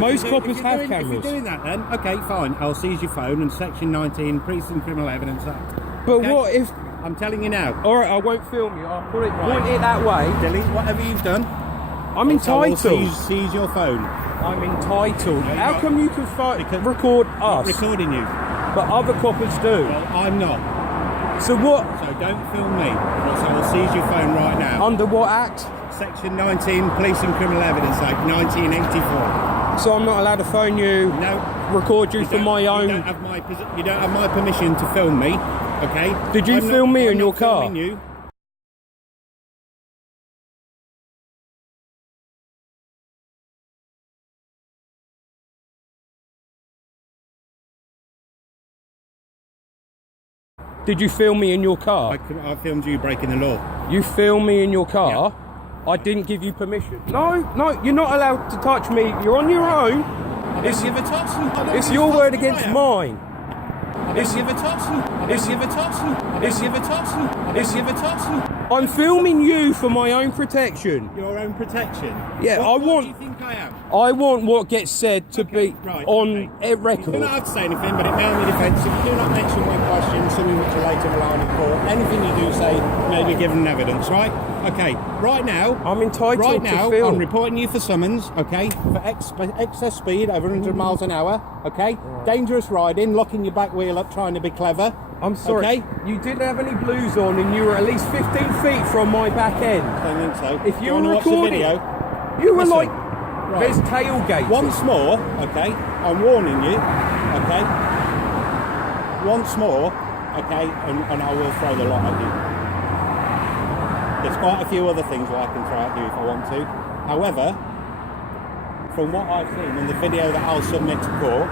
Most coppers have cameras. If you're doing that then, okay, fine. I'll seize your phone and Section 19, Police and Criminal Evidence Act. But okay? what if... I'm telling you now. Alright, I won't film you. I'll point it that way. Delete whatever you've done. I'm entitled. Seize your phone. I'm entitled. No, how come you can record us? I'm recording you. But other coppers do. Well, I'm not. So what? So don't film me. So I'll seize your phone right now. Under what act? Section 19, Police and Criminal Evidence Act, 1984. So I'm not allowed to phone you? No. Record you for my own... You don't have my permission to film me, okay? Did you film me in your car? You. Did you film me in your car? I filmed you breaking the law. You filmed me in your car? Yeah. I didn't give you permission. No, you're not allowed to touch me. You're on your own. It's your word against mine. I'm filming you for my own protection. Your own protection? Yeah, what do you think I am? I want what gets said to be on record. You don't have to say anything, but it may be defensive. Do not mention my question, something which you later rely on court. Anything you do say may be given evidence, right? Okay, right now... I'm entitled to film. I'm reporting you for summons, okay? For excess speed over 100 miles an hour, okay? Right. Dangerous riding, locking your back wheel up, trying to be clever. I'm sorry, okay? You didn't have any blues on and you were at least 15 feet from my back end. I don't think so. If you were recording, watch the video, you were listen, like, there's tailgate. Once more, okay, I'm warning you, okay? Once more, okay, and I will throw the lot at you. There's quite a few other things that I can throw at you if I want to. However, from what I've seen in the video that I'll submit to court,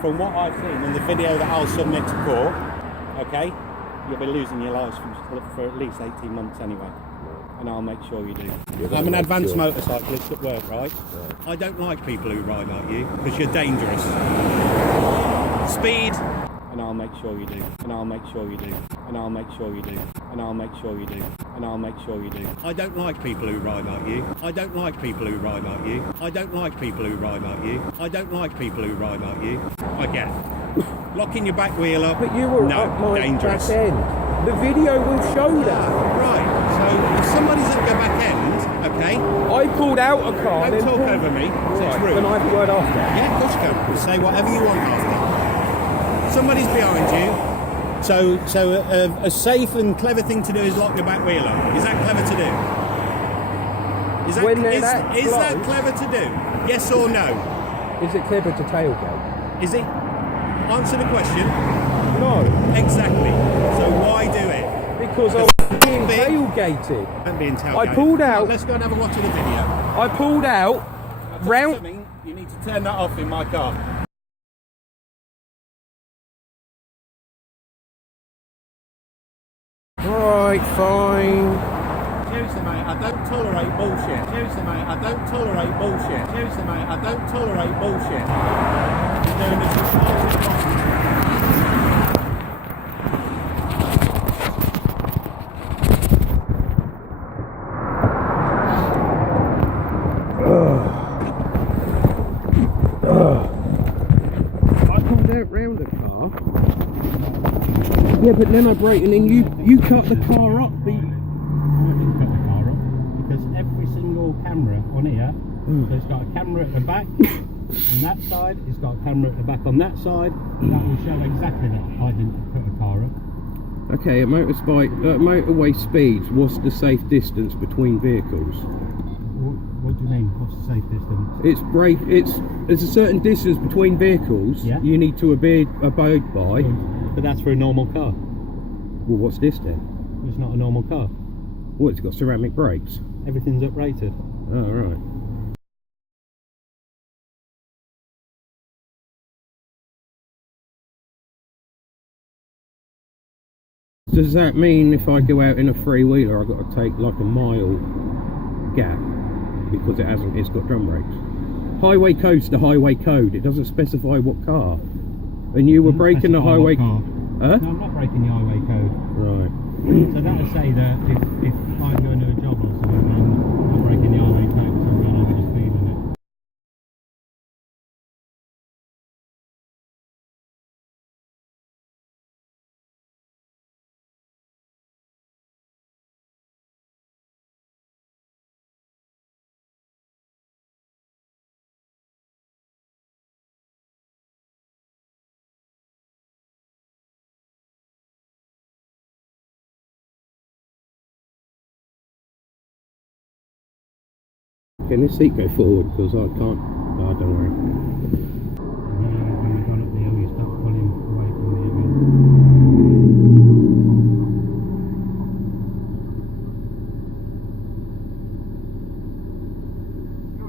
from what I've seen in the video that I'll submit to court, okay, you'll be losing your license for at least 18 months anyway. And I'll make sure you do. I'm an advanced motorcyclist at work, right? I don't like people who ride like you, because you're dangerous. Speed. And I'll make sure you do. And I'll make sure you do. And I'll make sure you do. And I'll make sure you do. And I'll make sure you do. I don't like people who ride like you. I don't like people who ride like you. I don't like people who ride like you. I don't like people who ride like you. I get it. Locking your back wheel up. But you were up my dangerous. back end. The video will show that. Right. So if somebody's at your back end, okay. I pulled out a car. Don't talk over me. Right. It's rude. Can I have a word after? Yeah, of course you can. Say whatever you want after. Somebody's behind you. So a safe and clever thing to do is lock your back wheel up. Is that clever to do? Is that clever to do? Yes or no? Is it clever to tailgate? Is it? Answer the question. No. Exactly. So why do it? Because I was being tailgated. I'm being tailgated. I pulled out. Let's go and have a watch of the video. I pulled out. Round. You need to turn that off in my car. Right, fine. Seriously, mate, I don't tolerate bullshit. Seriously, mate, I don't tolerate bullshit. Seriously, mate, I don't tolerate bullshit. You're doing this as far as possible. I pulled out round the car. Yeah, but then I braked and then you cut the car up. I didn't cut the car up because every single camera on here, there's got a camera at the back on that side, it's got a camera at the back on that side. That will show exactly that I didn't cut a car up. Okay, at motorway speeds, what's the safe distance between vehicles? What do you mean? What's the safe distance? There's a certain distance between vehicles you need to abide by. But that's for a normal car. Well, what's this then? It's not a normal car. Well, it's got ceramic brakes. Everything's uprated. Oh, right. Does that mean if I go out in a three-wheeler, I've got to take like a mile gap because it's got drum brakes? Highway code's the highway code. It doesn't specify what car. And you were breaking the highway. Huh? Huh? No, I'm not breaking the highway code. Right. So that would say that if I'm going to a job or something, then I'm breaking the highway code because I'm going over the speed limit. Can this seat go forward? Because I can't. Oh, don't worry. When we've gone up the hill, you start pulling away from the area.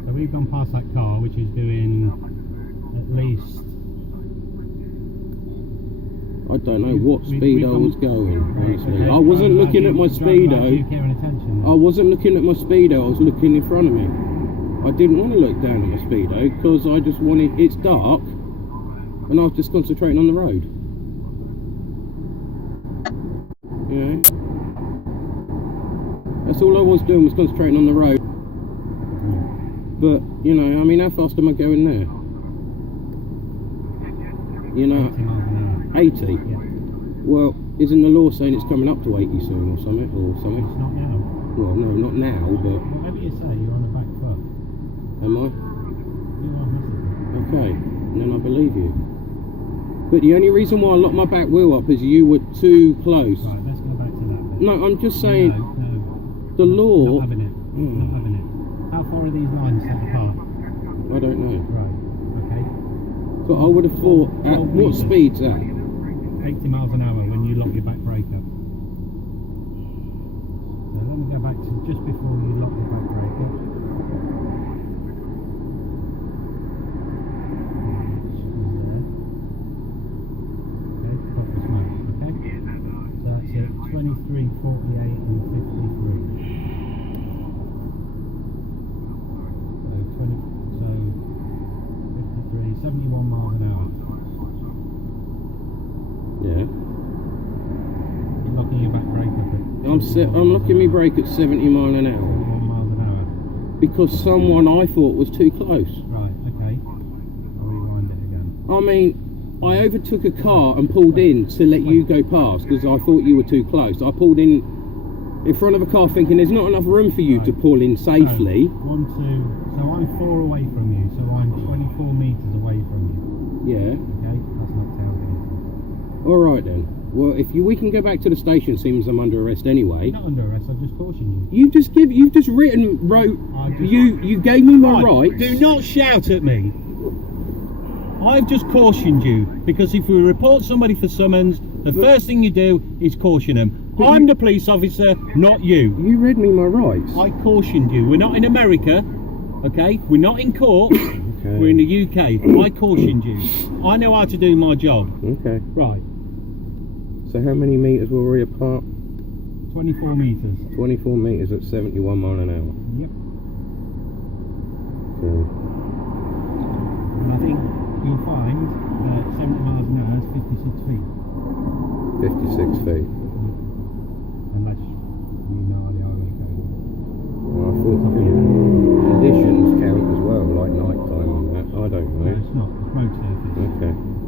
So we've gone past that car, which is doing at least. I don't know what speed I was going, honestly. Okay. I wasn't looking at my speedo. I wasn't looking at my speedo, I was looking in front of me. I didn't want to look down at my speedo because I just wanted, it's dark and I was just concentrating on the road. Yeah. That's all I was doing, was concentrating on the road. But, you know, I mean, how fast am I going there? You know, 80? Yeah. Well, isn't the law saying it's coming up to 80 soon or something? It's not now. Well, no, not now, but... Whatever you say, you're on the back foot. Am I? You are massively. Okay, then I believe you. But the only reason why I locked my back wheel up is you were too close. Right, let's go back to that bit. No, I'm just saying, No. the law... Not having it. Not having it. How far are these lines set apart? I don't know. Right, okay. But I would have thought, at 12 what metres. speed's that? 80 miles an hour when you lock your back brake up. So let me go back to just before you lock your back brake up. Okay, pop the smoke, okay? So that's it, 23, 48 and 53. So 53, 71 miles an hour. Yeah. You're locking your back brake up at I'm locking my brake at 70 mile an hour 71 miles an hour. because someone I thought was too close. Right, okay. I'll rewind it again. I mean, I overtook a car and pulled in to let you go past because I thought you were too close. I pulled in front of a car thinking there's not enough room for you to pull in safely. So I'm 4 away from you, so I'm 24 metres away from you. Yeah. Okay, that's not tailgating. All right then. Well, if we can go back to the station, seems I'm under arrest anyway. You're not under arrest. I've just cautioned you. You've just you gave me my rights. Do not shout at me. I've just cautioned you because if we report somebody for summons, the first thing you do is caution them. But I'm the police officer, not you. You read me my rights. I cautioned you. We're not in America, okay? We're not in court. Okay. We're in the UK. I cautioned you. I know how to do my job. Okay. Right. So how many metres were we apart? 24 metres. 24 metres at 71 mile an hour. Yep. Okay. And I think you'll find that 70 miles an hour is 56 feet. 56 feet. Unless you know the highway code. Well, I thought conditions count as well, like night time and that. I don't No, know. it's not. It's road surface. Okay.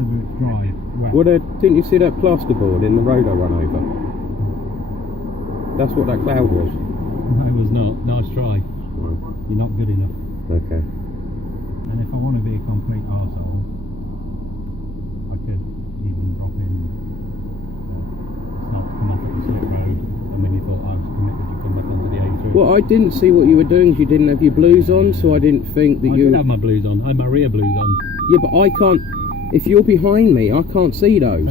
whether it's dry, wet. Well, didn't you see that plasterboard in the road I run over? That's what that cloud was. No, it was not. Nice try. Right. You're not good enough. Okay. And if I want to be a complete arsehole, I could even drop in. It's not come off at the slip road, and when you thought I was committed, you come back onto the A3. Well, I didn't see what you were doing. You didn't have your blues on, so I didn't think that I you. did have my blues on. I had my rear blues on. Yeah, but I can't. If you're behind me, I can't see those.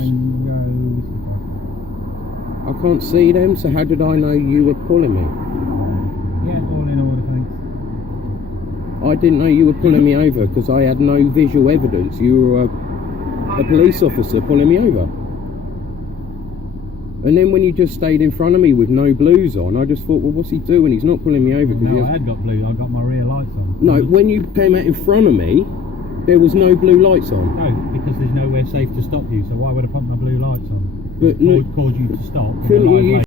I can't see them, so how did I know you were pulling me? Yeah, all in order, thanks. I didn't know you were pulling me over because I had no visual evidence. You were a police officer pulling me over. And then when you just stayed in front of me with no blues on, I just thought, well, what's he doing? He's not pulling me over. No, I had got blue. I got my rear lights on. No, when you came out in front of me, there was no blue lights on. No, because there's nowhere safe to stop you. So why would I put my blue lights on? But look, cause you to stop. couldn't you use?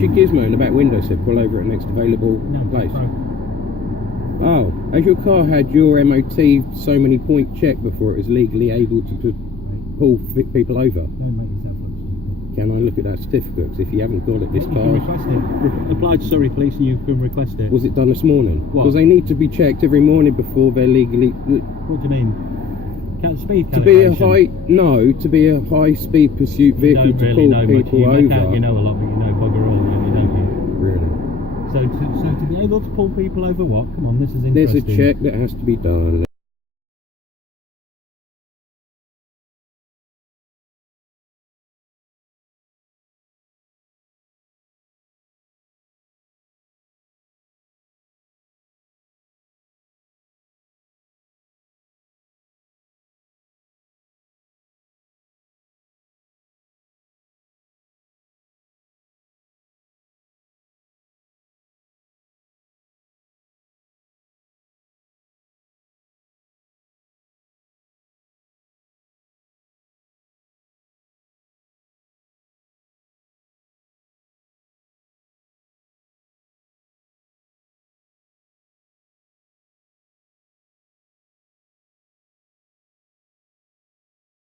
Gizmo in the back window said pull over at next available place. Oh, has your car had your MOT so many point check before it was legally able to pull people over? Don't make yourself look stupid. Can I look at that certificate? 'Cause if you haven't got it, this You car. can request it. Apply to Surrey Police and you can request it. Was it done this morning? What? Because they need to be checked every morning before they're legally. What do you mean? Speed To be a calibration? to be a high speed pursuit vehicle You don't to really pull know much. people You over. know a lot, but you know bugger all, really, don't you? Really? So to be able to pull people over what? Come on, this is interesting. There's a check that has to be done.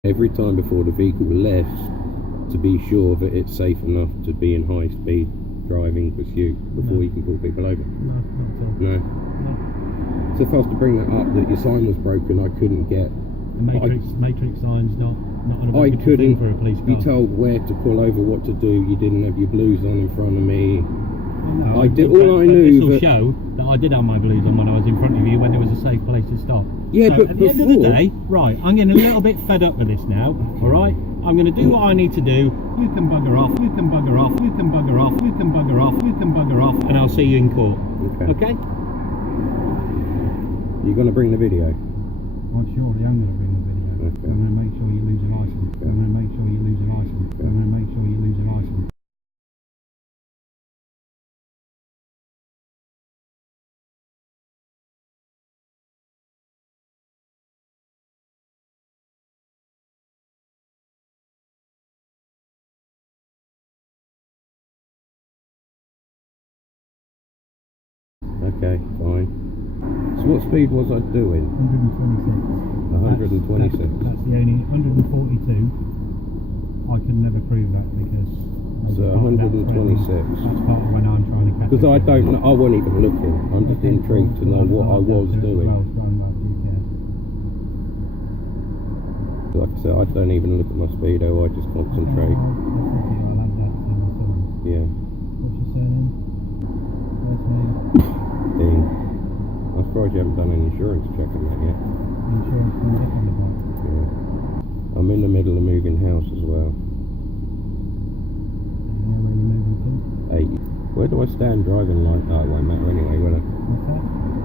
Every time before the vehicle left to be sure that it's safe enough to be in high speed driving pursuit before you can pull people over. No, not at all. No. No. So if I was to bring that up that your sign was broken, I couldn't get. The matrix sign's not an I obligatory couldn't thing for a police car. be told where to pull over, what to do. You didn't have your blues on in front of me. No, I did. All I knew. This will show that I did have my blues on when I was in front of you when there was a safe place to stop. Yeah, so but at the end of the day, right, I'm getting a little bit fed up with this now. All right, I'm going to do what I need to do. You can bugger off. You can bugger off. You can bugger off. You can bugger off. You can bugger off, and I'll see you in court. Okay? You're going to bring the video. Well, surely I'm going to bring the video. Okay. I'm going to make sure you lose your license. I'm going to make sure you lose your license. I'm going to make sure you lose your license. Okay, fine. So what speed was I doing? 126. 126. That's the only 142. I can never prove that because. So 126. That's part of when I'm trying to catch. Because I don't know, I wasn't even looking. I'm just intrigued to know what I was doing. Like I said, I don't even look at my speedo, I just concentrate. Yeah. What's your surname? That's me. Dean. I'm surprised you haven't done an insurance check on that yet. Insurance comes up on the bike. Yeah. I'm in the middle of moving house as well. You know where you're moving to? 8. Where do I stand driving license? Oh, it won't matter anyway, will it? What's that?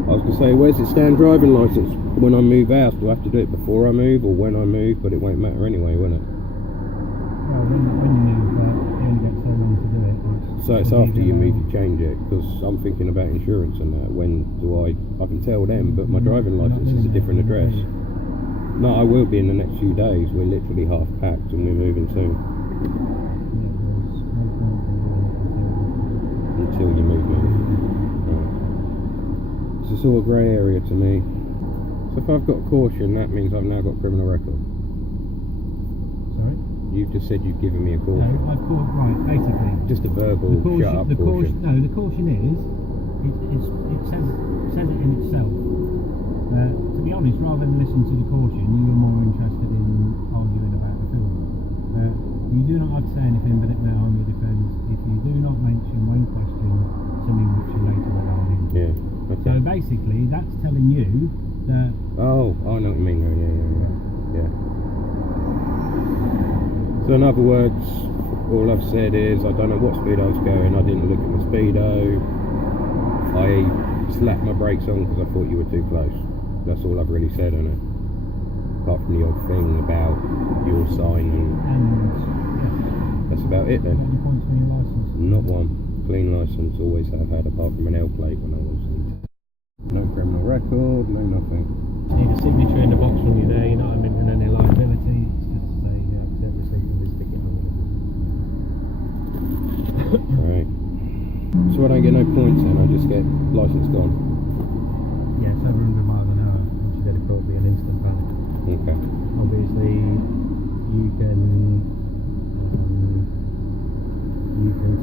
I was going to say, where's it stand driving license when I move house? Do I have to do it before I move or when I move? But it won't matter anyway, will it? Well, when you move, you only get so long to do it. So it's after you move, you change it, because I'm thinking about insurance and that. When do I can tell them, but my driving licence is a different address. No, I will be in the next few days. We're literally half packed and we're moving soon. Until you move. Right. It's a sort of grey area to me. So if I've got caution, that means I've now got criminal record. Sorry? You've just said you've given me a caution. No, I've caught, right, basically. Just a verbal shut up caution. No, the caution is, it says it in itself. To be honest, rather than listen to the caution, you were more interested in arguing about the film. You do not have to say anything but it may harm your defence if you do not mention when questioned something which you later regard in. Yeah. Okay. So basically, that's telling you that... Oh, I know what you mean now, yeah. So in other words, all I've said is, I don't know what speed I was going, I didn't look at my speedo, I slapped my brakes on because I thought you were too close. That's all I've really said on it. Apart from the odd thing about your sign and yeah. That's about it then. Any points on your licence? Not one. Clean licence, always have had, apart from an L plate when I was in. No criminal record, no nothing. Need a signature in the box from you there, you're not admitting any liability, it's just to say accept receipt of this ticket or whatever. Alright. So I don't get no points then, I just get licence gone? Yeah, it's over 100 miles an hour, which is going to be an instant ban. Okay. Obviously, you can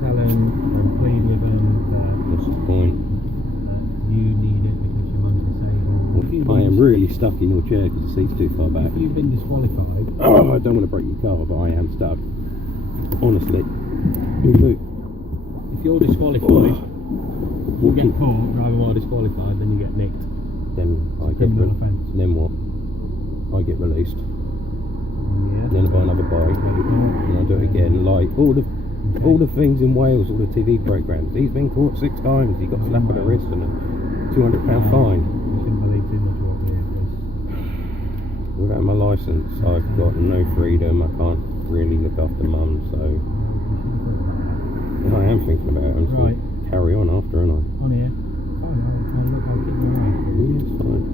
tell them and plead with them that What's the point? you need it because your mum's disabled. I am really stuck in your chair because the seat's too far back. If you've been disqualified... Oh, I don't want to break your car, but I am stuck. Honestly. If you're disqualified, you get caught driving while disqualified, then you get nicked. Then I get then what? I get released. Yeah. Then I buy another bike, and I do it again. Like all the things in Wales, all the TV programmes. He's been caught 6 times. He got slapped on the wrist and a £200 fine. You shouldn't believe too much what we hear. Without my licence, I've got no freedom. I can't really look after mum, so I am thinking about it. I'm just going to carry on after, aren't I? On here. Fine, I'll keep you around. Yeah, it's fine.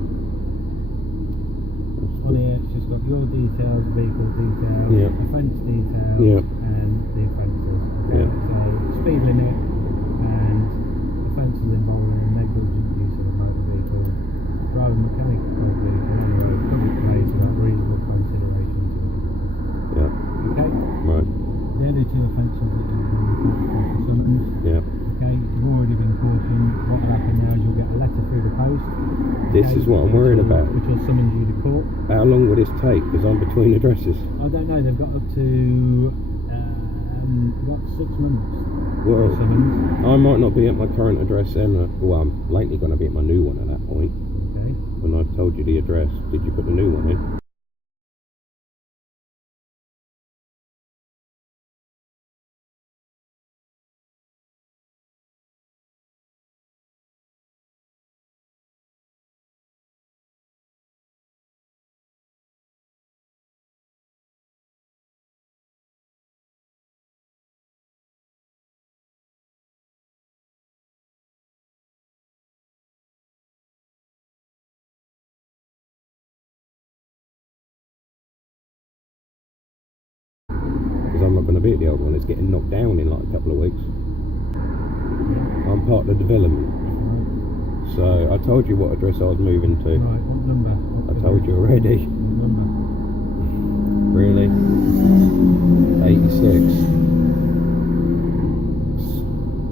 On here, it's just got your details, vehicle details, offence details, and the offences. Okay? So, speed limit and offences involving negligent use of a motor vehicle, driving mechanical vehicle on the road, public place without reasonable consideration to it. Yeah. Okay? Right. The only 2 offences that you've been reported for summons. Yeah. Okay, you've already been cautioned. What will happen now is you'll get a letter through the post. This is what I'm worried about. Which will summons you to court. How long will this take? Because I'm between addresses. I don't know, they've got up to 6 months. Well, summons. I might not be at my current address then. Well, I'm lately going to be at my new one at that point. Okay. When I told you the address, did you put the new one in? I'm not going to be at the old one. It's getting knocked down in like a couple of weeks. I'm part of the development, So I told you what address I was moving to. Right, what number? I told you already. What number? Really? 86.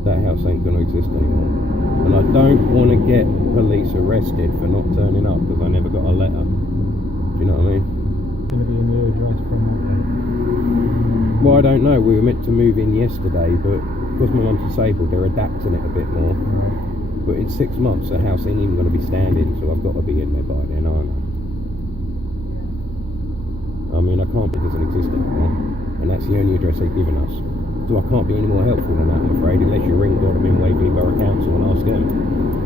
That house ain't gonna exist anymore. And I don't want to get police arrested for not turning up because I never got a letter. Do you know what I mean? It's going to be a new address from what date? Well, I don't know. We were meant to move in yesterday, but because my mum's disabled, they're adapting it a bit more. Right. But in 6 months, the house ain't even going to be standing, so I've got to be in there by then, aren't I? I mean, I can't be, it doesn't exist anymore. And that's the only address they've given us. So I can't be any more helpful than that, I'm afraid, unless you ring Godalming Waverley Borough Council and ask them.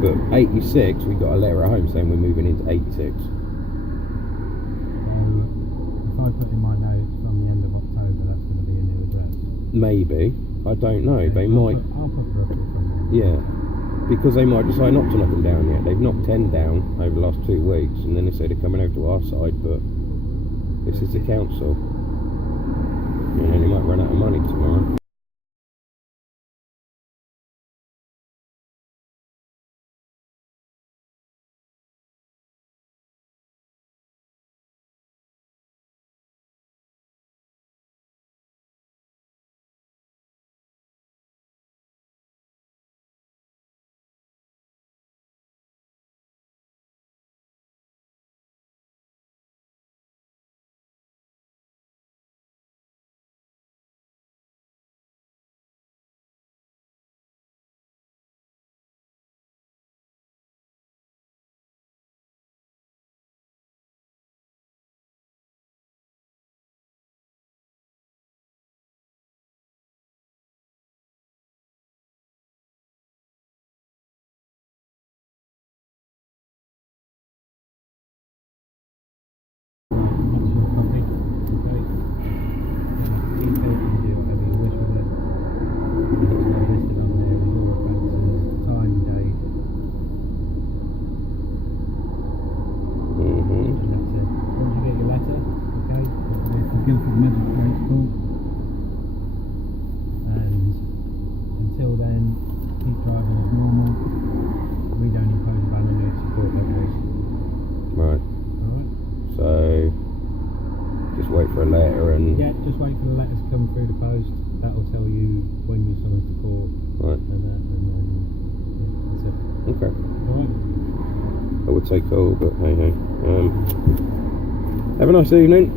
But 86, we got a letter at home saying we're moving into 86. If I put in my notes from the end of October, that's going to be a new address. Maybe. I don't know. They I'll might... I'll put roughly from there. Yeah. Because they might decide not to knock them down yet. They've knocked 10 down over the last 2 weeks, and then they say they're coming over to our side, but this is the council. And then they might run out of money tomorrow. GUILDFORD Magistrates Court, and until then keep driving as normal. We don't impose a ban on you to support that case. Right. Alright? So, just wait for a letter and... Yeah, just wait for the letter to come through the post. That'll tell you when you're summoned to court. Right. And then that's it. Okay. Alright? I would say cool, but hey. Have a nice evening.